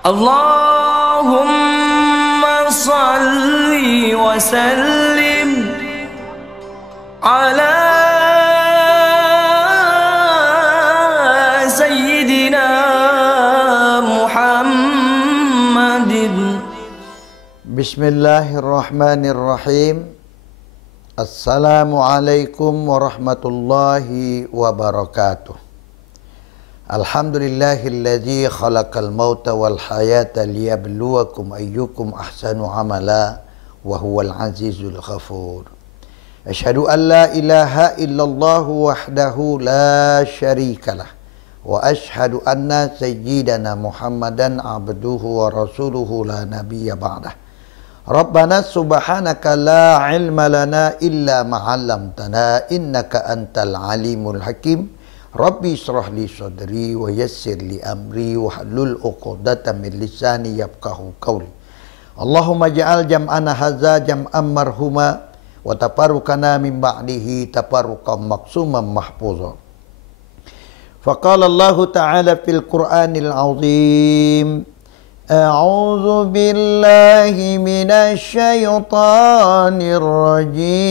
Allahumma salli wa sallim ala sayyidina Muhammadin. Bismillahirrahmanirrahim. Assalamualaikum warahmatullahi wabarakatuh. Alhamdulillahilladzi khalaqal mauta wal hayata liyabluwakum ayyukum ahsanu amala wa huwal azizul ghafur. Asyhadu an la ilaha illallah wahdahu la syarikalah wa asyhadu anna sayyidana Muhammadan abduhu wa rasuluhu la nabiyya ba'dah. Rabbana subhanaka la ilma lana illa ma 'allamtana innaka antal alimul hakim. Rabbi israh li sadri wa yassir li amri wa hlul 'uqdatam min lisani yafqahu qawli. Allahumma ja'al jam'ana hadza jam'an marhuma wa tafarruqana min ba'dihi tafarruqan maqsuman mahfuzan. Faqala Allah ta'ala fil Qur'anil 'azim. A'udzu billahi minasy syaithanir rajim.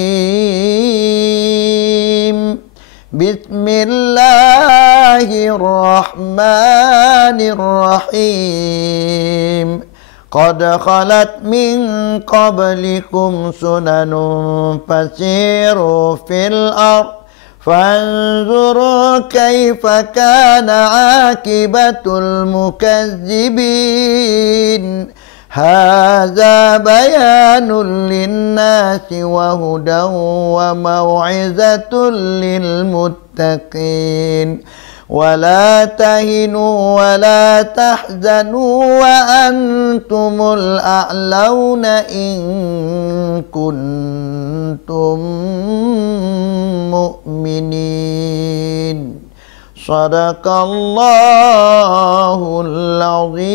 Bismillahirrahmanirrahim. Qad khalat min qablikum sunanun fasiru fil ardh fanzuru kaifa kana akibatul mukazzibin. Hadza bayanun linnasi wa hudan wa mau'izatul lil muttaqin. Wala tahinu wala tahzanu wa antumul a'launa in kuntum mu'minin. Sadaqallahul azim.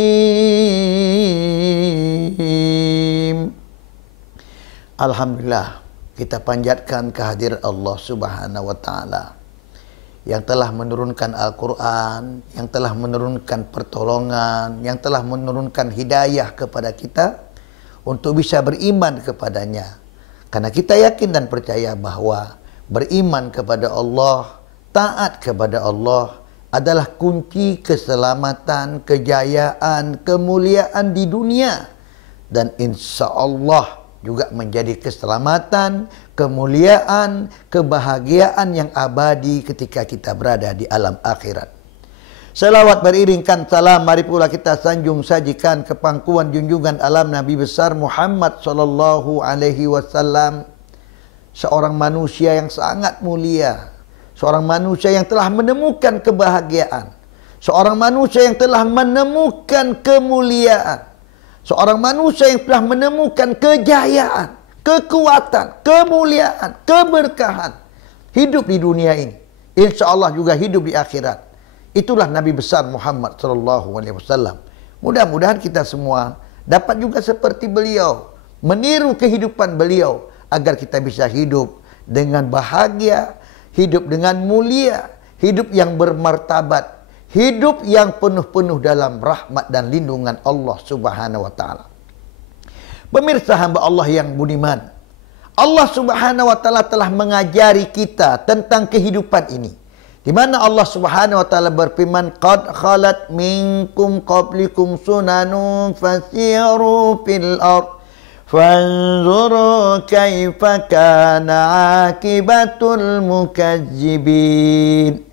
Alhamdulillah, kita panjatkan kehadiran Allah Subhanahu wa taala yang telah menurunkan Al-Quran, yang telah menurunkan pertolongan, yang telah menurunkan hidayah kepada kita untuk bisa beriman kepadanya. Karena kita yakin dan percaya bahwa beriman kepada Allah, taat kepada Allah adalah kunci keselamatan, kejayaan, kemuliaan di dunia. Dan insya Allah juga menjadi keselamatan, kemuliaan, kebahagiaan yang abadi ketika kita berada di alam akhirat. Selawat beriringkan salam, mari pula kita sanjung sajikan kepangkuan junjungan alam Nabi besar Muhammad sallallahu alaihi wasallam, seorang manusia yang sangat mulia, seorang manusia yang telah menemukan kebahagiaan, seorang manusia yang telah menemukan kemuliaan, seorang manusia yang telah menemukan kejayaan, kekuatan, kemuliaan, keberkahan. Hidup di dunia ini, insya Allah juga hidup di akhirat. Itulah Nabi besar Muhammad sallallahu alaihi wasallam. Mudah-mudahan kita semua dapat juga seperti beliau, meniru kehidupan beliau agar kita bisa hidup dengan bahagia, hidup dengan mulia, hidup yang bermartabat, hidup yang penuh-penuh dalam rahmat dan lindungan Allah Subhanahu wa taala. Pemirsa hamba Allah yang budiman, Allah Subhanahu wa taala telah mengajari kita tentang kehidupan ini. Di mana Allah Subhanahu wa taala berfirman, "Qad khalat minkum qablikum sunanun fasiru fil ardh fanzuru kaifa kana akibatul mukazzibin."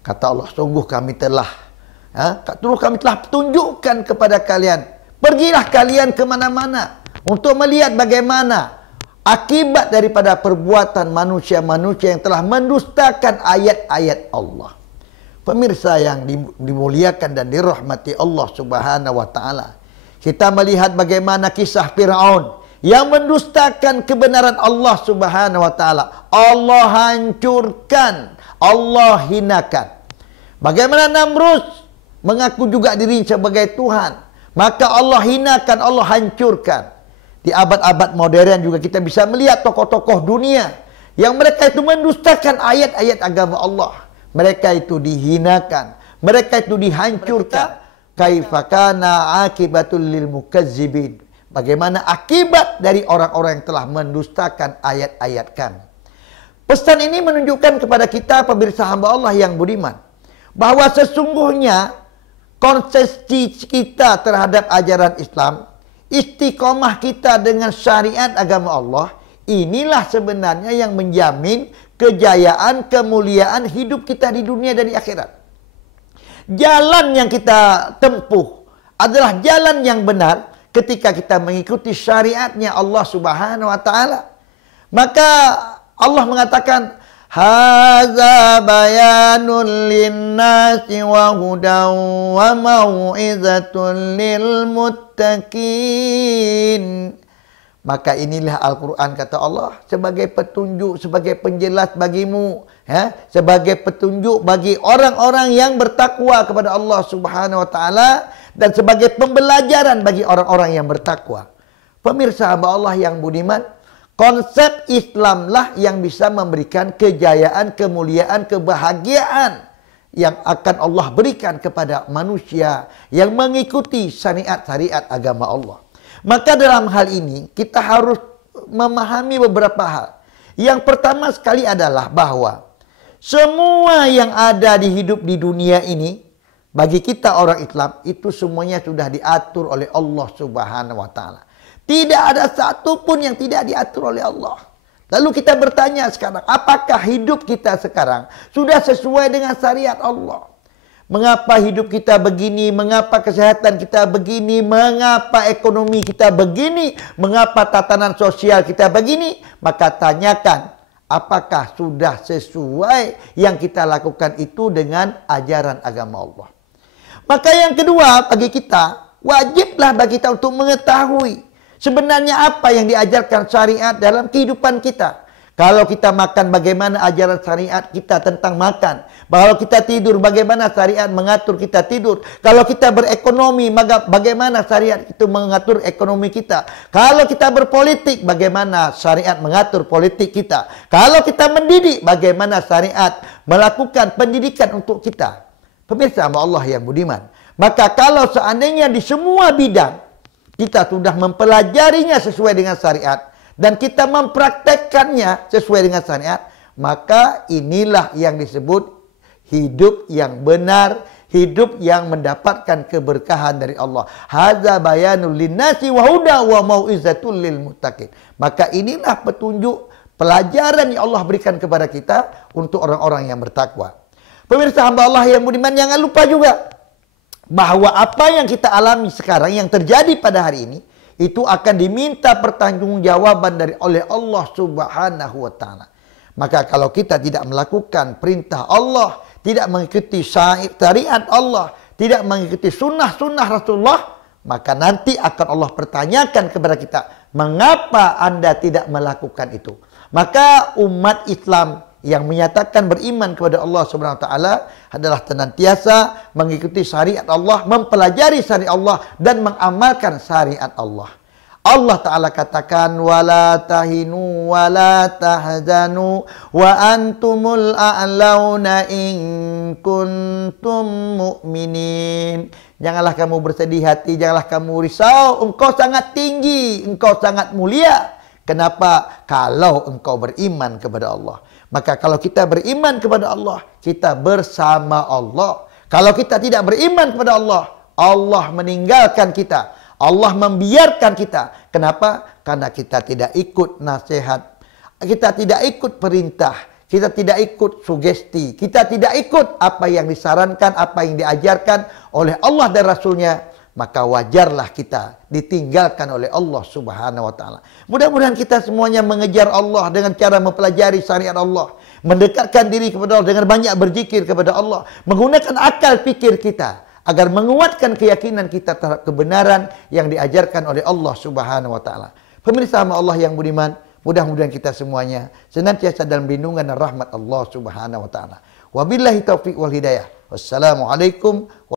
Kata Allah, sungguh kami telah tunjukkan kepada kalian. Pergilah kalian kemana-mana untuk melihat bagaimana akibat daripada perbuatan manusia-manusia yang telah mendustakan ayat-ayat Allah. Pemirsa yang dimuliakan dan dirahmati Allah Subhanahu wa taala, kita melihat bagaimana kisah Fir'aun yang mendustakan kebenaran Allah Subhanahu wa taala. Allah hancurkan, Allah hinakan. Bagaimana Namrud mengaku juga dirinya sebagai Tuhan, maka Allah hinakan, Allah hancurkan. Di abad-abad modern juga kita bisa melihat tokoh-tokoh dunia yang mereka itu mendustakan ayat-ayat agama Allah. Mereka itu dihinakan, mereka itu dihancurkan. kaifa kana akibatul lil mukazzibin. Bagaimana akibat dari orang-orang yang telah mendustakan ayat-ayat kami. Pesan ini menunjukkan kepada kita pemirsa hamba Allah yang budiman, bahwa sesungguhnya konsepsi kita terhadap ajaran Islam, istiqomah kita dengan syariat agama Allah, inilah sebenarnya yang menjamin kejayaan, kemuliaan hidup kita di dunia dan di akhirat. Jalan yang kita tempuh adalah jalan yang benar ketika kita mengikuti syariatnya Allah Subhanahu wa taala. Maka Allah mengatakan, "Hadza bayanun linnasi wa hudan wa mau'izatun lil muttaqin." Maka inilah Al-Quran, kata Allah, sebagai petunjuk, sebagai penjelas bagimu, ya, sebagai petunjuk bagi orang-orang yang bertakwa kepada Allah Subhanahu wa taala, dan sebagai pembelajaran bagi orang-orang yang bertakwa. Pemirsa hamba Allah yang budiman, konsep Islamlah yang bisa memberikan kejayaan, kemuliaan, kebahagiaan yang akan Allah berikan kepada manusia yang mengikuti syariat-syariat agama Allah. Maka dalam hal ini kita harus memahami beberapa hal. Yang pertama sekali adalah bahwa semua yang ada di hidup di dunia ini, bagi kita orang Islam, itu semuanya sudah diatur oleh Allah Subhanahu wa taala. Tidak ada satupun yang tidak diatur oleh Allah. Lalu kita bertanya sekarang, apakah hidup kita sekarang sudah sesuai dengan syariat Allah? Mengapa hidup kita begini? Mengapa kesehatan kita begini? Mengapa ekonomi kita begini? Mengapa tatanan sosial kita begini? Maka tanyakan, apakah sudah sesuai yang kita lakukan itu dengan ajaran agama Allah? Maka yang kedua, bagi kita, wajiblah bagi kita untuk mengetahui sebenarnya apa yang diajarkan syariat dalam kehidupan kita. Kalau kita makan, bagaimana ajaran syariat kita tentang makan. Kalau kita tidur, bagaimana syariat mengatur kita tidur. Kalau kita berekonomi, maka bagaimana syariat itu mengatur ekonomi kita. Kalau kita berpolitik, bagaimana syariat mengatur politik kita. Kalau kita mendidik, bagaimana syariat melakukan pendidikan untuk kita. Pemirsa Allah yang budiman, maka kalau seandainya di semua bidang kita sudah mempelajarinya sesuai dengan syariat, dan kita mempraktekkannya sesuai dengan syariat, maka inilah yang disebut hidup yang benar, hidup yang mendapatkan keberkahan dari Allah. Hadza bayanul linnasi wa huda wa mau'izatul lil muttaqin. Maka inilah petunjuk, pelajaran yang Allah berikan kepada kita untuk orang-orang yang bertakwa. Pemirsa hamba Allah yang budiman, jangan lupa juga bahwa apa yang kita alami sekarang, yang terjadi pada hari ini, itu akan diminta pertanggungjawaban oleh Allah Subhanahu wa taala. Maka kalau kita tidak melakukan perintah Allah, tidak mengikuti syariat Allah, tidak mengikuti sunnah-sunnah Rasulullah, maka nanti akan Allah pertanyakan kepada kita, mengapa Anda tidak melakukan itu? Maka umat Islam yang menyatakan beriman kepada Allah Subhanahu wa taala adalah senantiasa mengikuti syariat Allah, mempelajari syariat Allah, dan mengamalkan syariat Allah. Allah Ta'ala katakan, wala tahinu wala tahzanu wa antumul a'launa in kuntum mu'minin. Janganlah kamu bersedih hati, janganlah kamu risau, engkau sangat tinggi, engkau sangat mulia. Kenapa? Kalau engkau beriman kepada Allah. Maka kalau kita beriman kepada Allah, kita bersama Allah. Kalau kita tidak beriman kepada Allah, Allah meninggalkan kita, Allah membiarkan kita. Kenapa? Karena kita tidak ikut nasihat, kita tidak ikut perintah, kita tidak ikut sugesti, kita tidak ikut apa yang disarankan, apa yang diajarkan oleh Allah dan Rasulnya. Maka wajarlah kita ditinggalkan oleh Allah Subhanahu wa taala. Mudah-mudahan kita semuanya mengejar Allah dengan cara mempelajari syariat Allah, mendekatkan diri kepada Allah dengan banyak berzikir kepada Allah, menggunakan akal pikir kita agar menguatkan keyakinan kita terhadap kebenaran yang diajarkan oleh Allah Subhanahu wa taala. Pemirsa Allah yang budiman, mudah-mudahan kita semuanya senantiasa dalam lindungan dan rahmat Allah Subhanahu wa taala. Wabillahi taufiq wal hidayah. Wassalamualaikum